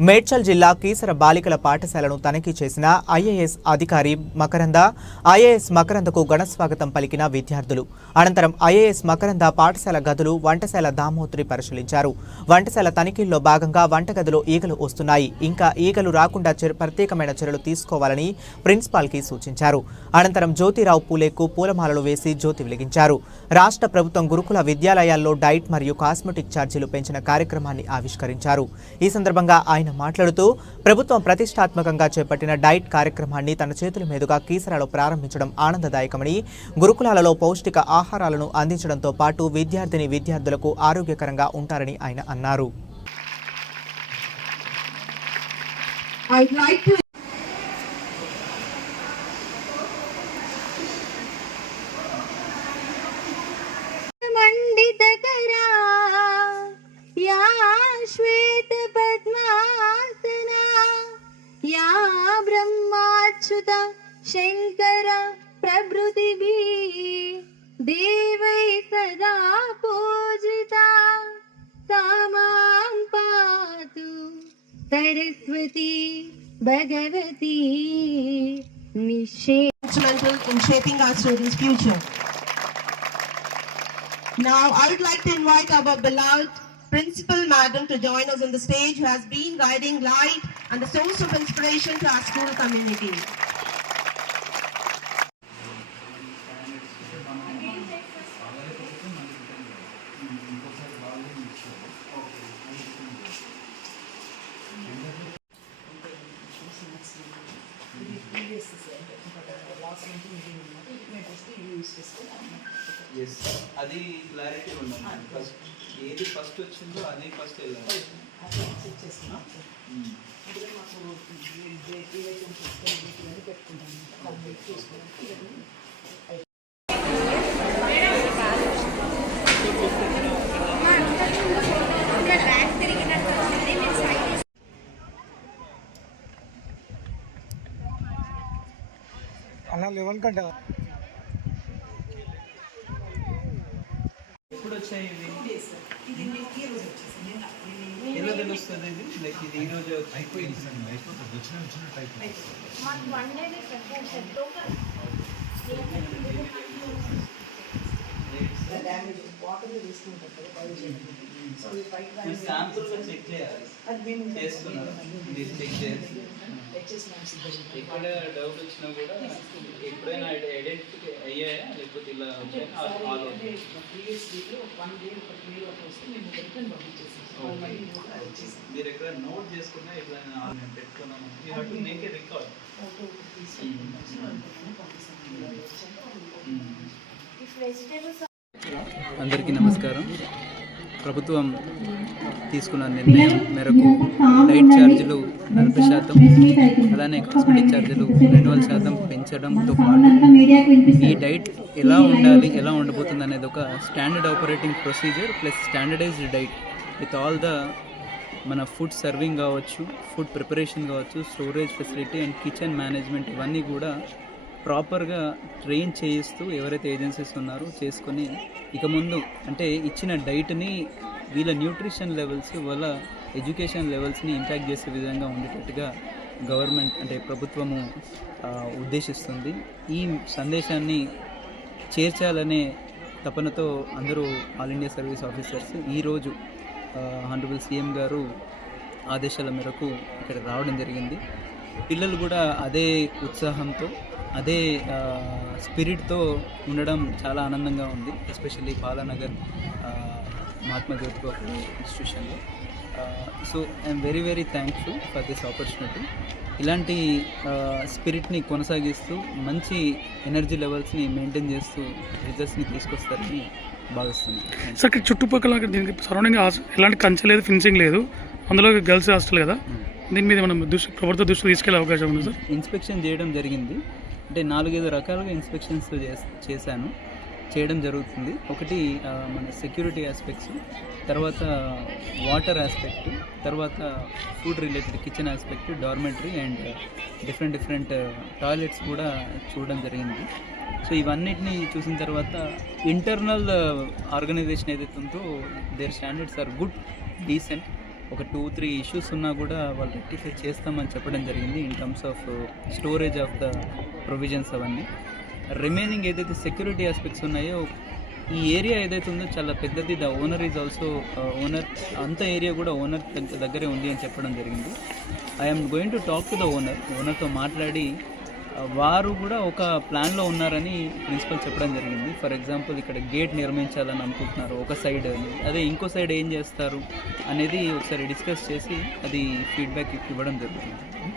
మేడ్చల్ జిల్లా కీసర బాలికల పాఠశాలను తనిఖీ చేసిన ఐఏఎస్ అధికారి మకరంద. ఐఏఎస్ మకరందకు ఘనస్వాగతం పలికిన విద్యార్థులు. అనంతరం ఐఏఎస్ మకరంద పాఠశాల గదులు వంటశాల దామోత్రి పరిశీలించారు. వంటశాల తనిఖీల్లో భాగంగా వంటగదిలో ఈగలు వస్తున్నాయి. ఇంకా ఈగలు రాకుండా చర్య- ప్రత్యేకమైన చర్యలు తీసుకోవాలని ప్రిన్సిపాల్కి సూచించారు. అనంతరం జ్యోతిరావు పూలేకు పూలమాలలు వేసి జ్యోతి వెలిగించారు. రాష్ట్ర ప్రభుత్వం గురుకుల విద్యాలయాల్లో డైట్ మరియు కాస్మెటిక్ ఛార్జీలు పెంచిన కార్యక్రమాన్ని ఆవిష్కరించారు. ఈ సందర్భంగా ఆయన మాట్లాడుతూ ప్రభుత్వం ప్రతిష్టాత్మకంగా చేపట్టిన డైట్ కార్యక్రమాన్ని తన చేతుల మీదుగా కీసరాలో ప్రారంభించడం ఆనందదాయకమని గురుకులాలలో పౌష్టిక ఆహారాలను అందించడంతో పాటు విద్యార్థిని విద్యార్థులకు ఆరోగ్యకరంగా ఉంటారని ఆయన అన్నారు. ब्रह्माच्युता शङ्कर प्रभृतिभिः देवै सदा पूजिता सा माँ पातु सरस्वती भगवती instrumental in shaping our students' future. Now, I would like to invite our beloved Principal Madam to join us on the stage who has been guiding light and the source of inspiration to our school community. Yes అది clarity ఉండాలి first ఏది first వచ్చిందో అది first వెళ్ళాలి మ్మ్. అన్న eleven కంటే ఎప్పుడు వచ్చాయి ఇవి ఎలా తెలుస్తుంది ఇది? లైక్ ఇది ఈ రోజు అయిపోయింది. శాంపుల్గా చెక్ చేయాలి చేస్తున్నారు మీరు చెక్ చేసి ఎక్కడ డౌట్ వచ్చినా కూడా ఎప్పుడైనా ఐడెంటిఫై అయ్యాయా లేకపోతే ఇలా వచ్చాయా ఆల్ మీరు ఎక్కడ నోట్ చేసుకున్నా ఎప్పుడైనా మేము పెట్టుకున్నాము you have to make a record అందరికీ నమస్కారం. ప్రభుత్వం తీసుకున్న నిర్ణయం మేరకు డైట్ ఛార్జీలు నలభై శాతం అలానే కాస్మెటిక్ ఛార్జీలు రెండు వందల శాతం పెంచడంతో పాటు ఈ డైట్ ఎలా ఉండాలి ఎలా ఉండబోతుంది అనేది ఒక standard operating procedure plus standardized diet with all the మన ఫుడ్ సర్వింగ్ కావచ్చు ఫుడ్ ప్రిపరేషన్ కావచ్చు storage facility and kitchen management ఇవన్నీ కూడా ప్రాపర్గా ట్రైన్ చేయిస్తూ ఎవరైతే ఏజెన్సీస్ ఉన్నారో చేసుకొని ఇక ముందు అంటే ఇచ్చిన డైట్ని వీళ్ళ న్యూట్రిషన్ లెవెల్స్ వాళ్ళ ఎడ్యుకేషన్ లెవెల్స్ని ఇంపాక్ట్ చేసే విధంగా ఉండేటట్టుగా గవర్నమెంట్ అంటే ప్రభుత్వము ఉద్దేశిస్తుంది. ఈ సందేశాన్ని చేర్చాలనే తపనతో అందరూ ఆల్ ఇండియా సర్వీస్ ఆఫీసర్స్ ఈరోజు హండ్రబుల్ సీఎం గారు ఆదేశాల మేరకు ఇక్కడ రావడం జరిగింది. పిల్లలు కూడా అదే ఉత్సాహంతో అదే స్పిరిట్తో ఉండడం చాలా ఆనందంగా ఉంది. ఎస్పెషల్లీ బాలానగర్ ఆ, Mahatma Jyotiba Phule ఇన్స్టిట్యూషన్లో so I'm very very thankful for this opportunity ఇలాంటి స్పిరిట్ని కొనసాగిస్తూ మంచి ఎనర్జీ లెవెల్స్ని మెయింటైన్ చేస్తూ రిజల్ట్స్ని తీసుకొస్తారని భావిస్తున్నాను. సార్ ఇక్కడ చుట్టుపక్కల దీనికి సరౌండింగ్ ఎలాంటి కంచె లేదు ఫినిషింగ్ లేదు. అందులో గర్ల్స్ హాస్టల్ కదా. దీని మీద మనం దృష్టి ప్రభుత్వ దృష్టి తీసుకెళ్ళే అవకాశం ఉంది సార్? ఇన్స్పెక్షన్ చేయడం జరిగింది. అంటే నాలుగైదు రకాలుగా ఇన్స్పెక్షన్స్ చేశాను. చేయడం జరుగుతుంది. ఒకటి మన సెక్యూరిటీ ఆస్పెక్ట్స్ తర్వాత వాటర్ ఆస్పెక్ట్ తర్వాత food related kitchen aspect dormitory and different different toilets కూడా చూడడం జరిగింది. సో ఇవన్నిటిని చూసిన తర్వాత ఇంటర్నల్ ఆర్గనైజేషన్ ఏదైతే ఉందో their standards are good decent. ఒక టూ త్రీ ఇష్యూస్ ఉన్నా కూడా వాళ్ళు రెక్టిఫై చేస్తామని చెప్పడం జరిగింది in terms of storage of the provisions అవన్నీ. రిమైనింగ్ ఏదైతే సెక్యూరిటీ ఆస్పెక్ట్స్ ఉన్నాయో ఈ ఏరియా ఏదైతే ఉందో చాలా పెద్దది. The owner is also owner అంత ఏరియా కూడా ఓనర్ దగ్గరే ఉంది అని చెప్పడం జరిగింది. I'm going to talk to the owner ఓనర్తో మాట్లాడి వారు కూడా ఒక ప్లాన్లో ఉన్నారని ప్రిన్సిపల్ చెప్పడం జరిగింది. ఫర్ ఎగ్జాంపుల్ ఇక్కడ గేట్ నిర్మించాలని అనుకుంటున్నారు ఒక సైడ్ అని. అదే ఇంకో సైడ్ ఏం చేస్తారు అనేది ఒకసారి డిస్కస్ చేసి అది ఫీడ్బ్యాక్ ఇవ్వడం జరుగుతుంది.